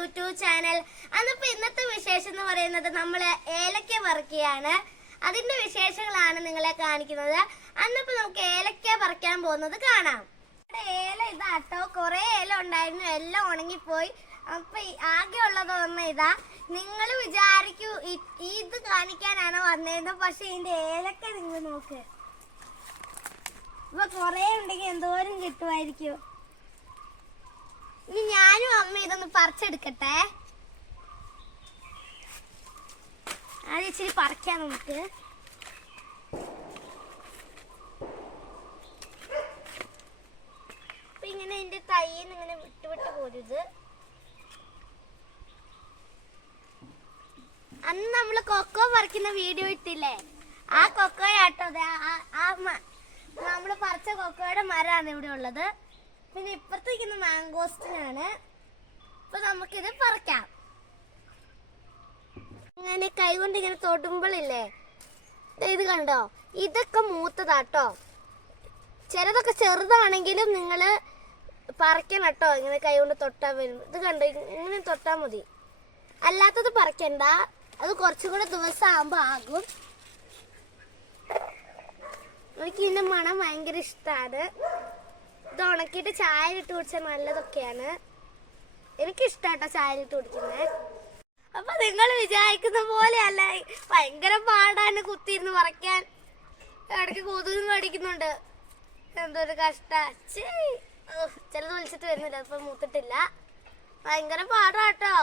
YouTube channel. അന്നിപ്പോ ഇന്നത്തെ വിശേഷം എന്ന് പറയുന്നത് നമ്മൾ ഏലക്ക പറിക്കുകയാണ്. അതിന്റെ വിശേഷങ്ങളാണ് നിങ്ങളെ കാണിക്കുന്നത്. അന്നിപ്പോ നമുക്ക് ഏലക്ക പറിക്കാൻ പോകുന്നത് കാണാം. ഏല ഇതാട്ടോ, കുറെ ഏല ഉണ്ടായിരുന്നു, എല്ലാം ഉണങ്ങിപ്പോയി. അപ്പൊ ആകെ ഉള്ളത് ഒന്ന് ഇതാ. നിങ്ങൾ വിചാരിക്കൂ ഇത് കാണിക്കാനാണ് വന്നേന്ന്, പക്ഷെ ഇതിന്റെ ഏലക്ക നിങ്ങൾ നോക്ക്. ഇപ്പൊ കൊറേ ഉണ്ടെങ്കിൽ എന്തോരം കിട്ടുമായിരിക്കും. ഇനി ഞാനും അമ്മ ഇതൊന്ന് പറിച്ചെടുക്കട്ടെ. അത് ഇച്ചിരി പറിക്കാം നമുക്ക്. അപ്പൊ ഇങ്ങനെ എന്റെ തൈന്ന് ഇങ്ങനെ വിട്ടുവിട്ട് പോരുത്. അന്ന് നമ്മള് കൊക്കോ പറിക്കുന്ന വീഡിയോ ഇട്ടില്ലേ, ആ കൊക്കോയാട്ടോ നമ്മള് പറിച്ച കൊക്കോയുടെ മരമാണ് ഇവിടെ ഉള്ളത്. പിന്നെ ഇപ്പുറത്തേക്കുന്ന മാങ്കോസ്റ്റിനാണ്. അപ്പൊ നമുക്കിത് പറിക്കാം. ഇങ്ങനെ കൈ കൊണ്ട് ഇങ്ങനെ തൊടുമ്പോഴില്ലേ, ഇത് കണ്ടോ, ഇതൊക്കെ മൂത്തതാട്ടോ. ചിലതൊക്കെ ചെറുതാണെങ്കിലും നിങ്ങള് പറിക്കണം കേട്ടോ. ഇങ്ങനെ കൈ കൊണ്ട് തൊട്ടാ വരും. ഇത് കണ്ടോ, ഇങ്ങനെ തൊട്ടാ മതി. അല്ലാത്തത് പറിക്കണ്ട, അത് കുറച്ചും കൂടെ ദിവസം ആകുമ്പോ ആകും. എനിക്ക് ഇതിന്റെ മണം ഭയങ്കര ഇഷ്ടമാണ്. ഇത് ഉണക്കിയിട്ട് ചായ ഇട്ട് കുടിച്ചാൽ നല്ലതൊക്കെയാണ്. എനിക്കിഷ്ടാട്ടോ ചായ ഇട്ട് കുടിക്കുന്നത്. അപ്പൊ നിങ്ങൾ വിചാരിക്കുന്ന പോലെയല്ല, ഭയങ്കര പാടാണ് കുത്തിയിരുന്ന് പറിക്കാൻ. ഇടയ്ക്ക് കൊതുകും കടിക്കുന്നുണ്ട്. എന്തൊരു കഷ്ട. ചിലത് വിളിച്ചിട്ട് വരുന്നില്ല, അപ്പൊ മൂത്തിട്ടില്ല. ഭയങ്കര പാടാട്ടോ.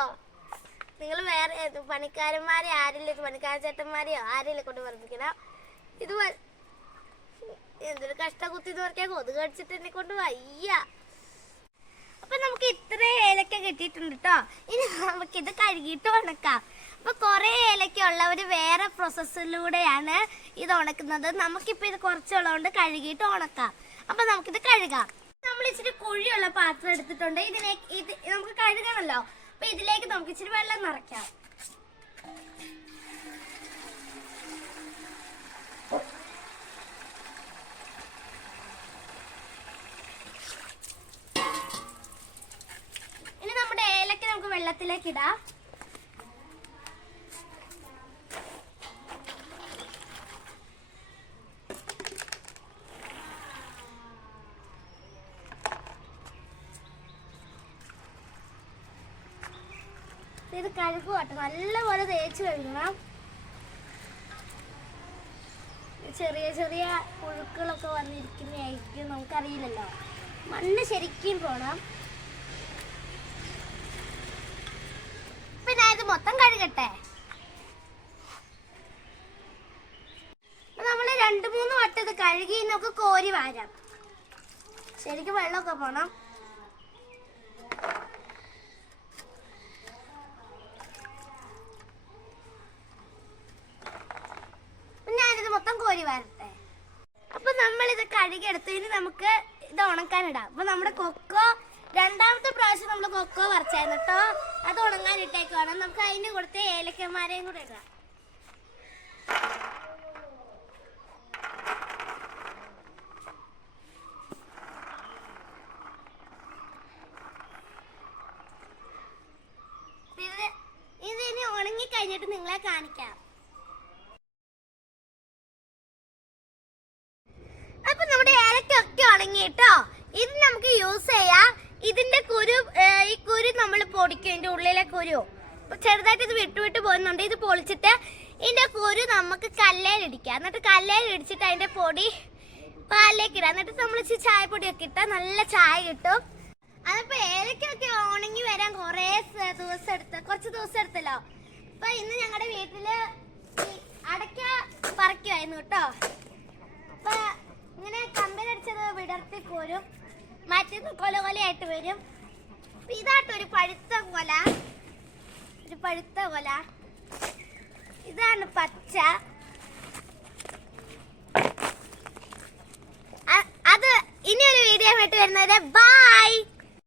നിങ്ങൾ വേറെ പണിക്കാരന്മാരെ ആരെങ്കിലും, പണിക്കാര ചേട്ടന്മാരെയോ ആരെങ്കിലും കൊണ്ട് പറപ്പിക്കണം. ഇത് എന്തൊരു കഷ്ട കുത്തിന്ന് പറയാൻ, കൊതുക് കടിച്ചിട്ട് എന്നെ കൊണ്ട് വയ്യ. അപ്പൊ നമുക്ക് ഇത്ര ഏലക്ക കിട്ടിയിട്ടുണ്ട് കേട്ടോ. ഇനി നമുക്കിത് കഴുകിയിട്ട് ഉണക്കാം. അപ്പൊ കുറെ ഏലക്ക ഉള്ളവര് വേറെ പ്രോസസ്സിലൂടെയാണ് ഇത് ഉണക്കുന്നത്. നമുക്കിപ്പോ ഇത് കുറച്ചുള്ളതുകൊണ്ട് കഴുകിയിട്ട് ഉണക്കാം. അപ്പൊ നമുക്കിത് കഴുകാം. നമ്മൾ ഇച്ചിരി കുഴിയുള്ള പാത്രം എടുത്തിട്ടുണ്ട്. ഇത് നമുക്ക് കഴുകണമല്ലോ. അപ്പൊ ഇതിലേക്ക് നമുക്ക് ഇച്ചിരി വെള്ളം നിറയ്ക്കാം. ഇനി നമ്മുടെ ഏലക്ക നമുക്ക് വെള്ളത്തിലേക്ക് ഇടാം. ഇത് കഴുകുവാട്ടോ, നല്ലപോലെ തേച്ച് കഴുകണം. ചെറിയ ചെറിയ പുഴുക്കളൊക്കെ വന്നിരിക്കുന്നതായിരിക്കും, നമുക്കറിയില്ലല്ലോ. മണ്ണ് ശരിക്കും പോണം. ഇപ്പൊ ഞാൻ ഇത് മൊത്തം കഴുകട്ടെ. നമ്മള് 2-3 വട്ടം ഇത് കഴുകി നമുക്ക് കോരി വാരാം. ശരിക്കും വെള്ളമൊക്കെ പോണം. കോരി വരട്ടെ. അപ്പൊ നമ്മളിത് കഴുകിയെടുത്ത് ഇനി നമുക്ക് ഇത് ഉണക്കാനിടാം. അപ്പൊ നമ്മുടെ കൊക്കോ രണ്ടാമത്തെ പ്രാവശ്യം നമ്മൾ കൊക്കോ പറിച്ചായിരുന്നു കേട്ടോ. അത് ഉണങ്ങാനിട്ടേക്കാണ്. നമുക്ക് അതിന് കൊടുത്ത് ഏലക്കന്മാരെയും കൂടെ ഇടാം. ഇത് ഇനി ഉണങ്ങി കഴിഞ്ഞിട്ട് നിങ്ങളെ കാണിക്കാം. അപ്പൊ നമ്മുടെ ഏലക്കൊക്കെ ഉണങ്ങിട്ടോ. ഇത് നമുക്ക് യൂസ് ചെയ്യാം. ഇതിന്റെ ഈ കുരു നമ്മൾ പൊടിക്കും. ഇതിന്റെ ഉള്ളിലെ കുരു ചെറുതായിട്ട് ഇത് വിട്ടുവിട്ട് പോകുന്നുണ്ട്. ഇത് പൊളിച്ചിട്ട് ഇതിന്റെ കുരു നമുക്ക് കല്ലേലിടിക്കാം. എന്നിട്ട് കല്ലേലിടിച്ചിട്ട് അതിന്റെ പൊടി പാലിലേക്ക് ഇടാം. എന്നിട്ട് നമ്മൾ ചായപ്പൊടിയൊക്കെ ഇട്ടാൽ നല്ല ചായ കിട്ടും. അതിപ്പോ ഏലക്കൊക്കെ ഉണങ്ങി വരാൻ കുറച്ച് ദിവസം എടുത്തല്ലോ. അപ്പൊ ഇന്ന് ഞങ്ങളുടെ വീട്ടില് അടയ്ക്ക പറിക്കുമായിരുന്നു കേട്ടോ. അപ്പൊ ഇങ്ങനെ കമ്പിലടിച്ചത് വിടർത്തി പോരും, മറ്റേത് കൊലകൊലയായിട്ട് വരും. ഇതാട്ടോ ഒരു പഴുത്ത കൊല. ഇതാണ് പച്ച. അത് ഇനിയൊരു വീഡിയോ ആയിട്ട് വരുന്നത്. ബൈ.